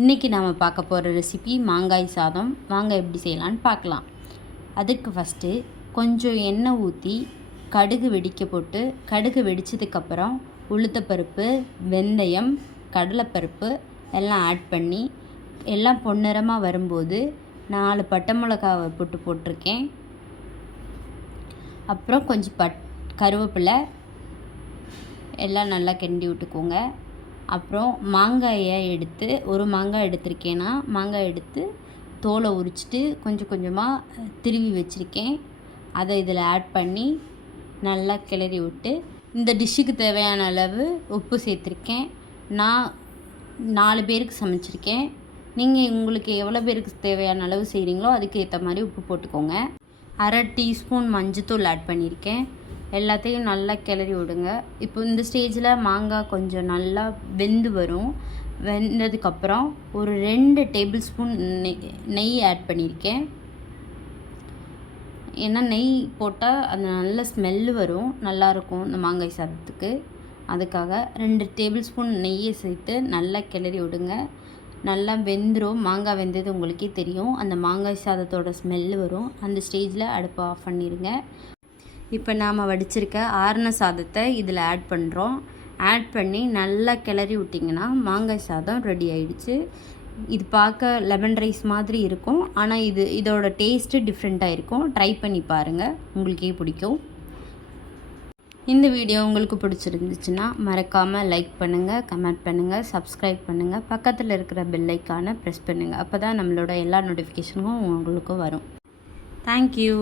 இன்றைக்கி நாம் பார்க்க போகிற ரெசிபி மாங்காய் சாதம். வாங்க எப்படி செய்யலான்னு பார்க்கலாம். அதுக்கு ஃபஸ்ட்டு கொஞ்சம் எண்ணெய் ஊற்றி கடுகு வெடிக்க போட்டு, கடுகு வெடித்ததுக்கப்புறம் உளுத்தப்பருப்பு, வெந்தயம், கடலைப்பருப்பு எல்லாம் ஆட் பண்ணி எல்லாம் பொன்னிறமாக வரும்போது 4 பட்டை மிளகாவை போட்டிருக்கேன். அப்புறம் கொஞ்சம் கருவேப்பிலை எல்லாம் நல்லா கிண்டி விட்டுக்கோங்க. அப்புறம் மாங்காயை எடுத்து, ஒரு மாங்காய் எடுத்திருக்கேன்னா மாங்காய் எடுத்து தோலை உரிச்சிட்டு கொஞ்சம் கொஞ்சமாக திருவி வச்சுருக்கேன். அதை இதில் ஆட் பண்ணி நல்லா கிளறி விட்டு, இந்த டிஷ்ஷுக்கு தேவையான அளவு உப்பு சேர்த்துருக்கேன். நான் 4 பேருக்கு சமைச்சிருக்கேன். நீங்கள் உங்களுக்கு எவ்வளோ பேருக்கு தேவையான அளவு செய்கிறீங்களோ அதுக்கு ஏற்ற மாதிரி உப்பு போட்டுக்கோங்க. 1/2 டீஸ்பூன் மஞ்சத்தூள் ஆட் பண்ணியிருக்கேன். எல்லாத்தையும் நல்லா கிளறி விடுங்க. இப்போ இந்த ஸ்டேஜில் மாங்காய் கொஞ்சம் நல்லா வெந்து வரும். வெந்ததுக்கப்புறம் ஒரு 2 டேபிள் ஸ்பூன் நெய் ஆட் பண்ணியிருக்கேன். ஏன்னா நெய் போட்டால் அந்த நல்ல ஸ்மெல்லு வரும், நல்லாயிருக்கும் இந்த மாங்காய் சாதத்துக்கு. அதுக்காக 2 டேபிள் ஸ்பூன் நெய்யை சேர்த்து நல்லா கிளறி விடுங்க. நல்லா வெந்துடும். மாங்காய் வெந்தது உங்களுக்கே தெரியும். அந்த மாங்காய் சாதத்தோட ஸ்மெல்லு வரும். அந்த ஸ்டேஜில் அடுப்பை ஆஃப் பண்ணிடுங்க. இப்போ நாம் வடிச்சிருக்க ஆறின சாதத்தை இதில் ஆட் பண்ணுறோம். ஆட் பண்ணி நல்லா கிளறி விட்டிங்கன்னா மாங்காய் சாதம் ரெடி ஆகிடுச்சு. இது பார்க்க லெமன் ரைஸ் மாதிரி இருக்கும், ஆனால் இதோட டேஸ்ட்டு டிஃப்ரெண்ட்டாக இருக்கும். ட்ரை பண்ணி பாருங்கள், உங்களுக்கே பிடிக்கும். இந்த வீடியோ உங்களுக்கு பிடிச்சிருந்துச்சுன்னா மறக்காமல் லைக் பண்ணுங்கள், கமெண்ட் பண்ணுங்கள், சப்ஸ்கிரைப் பண்ணுங்கள். பக்கத்தில் இருக்கிற பெல் ஐக்கானை ப்ரெஸ் பண்ணுங்கள். அப்போ தான் நம்மளோட எல்லா நோட்டிஃபிகேஷனும் உங்களுக்கு வரும். தேங்க்யூ.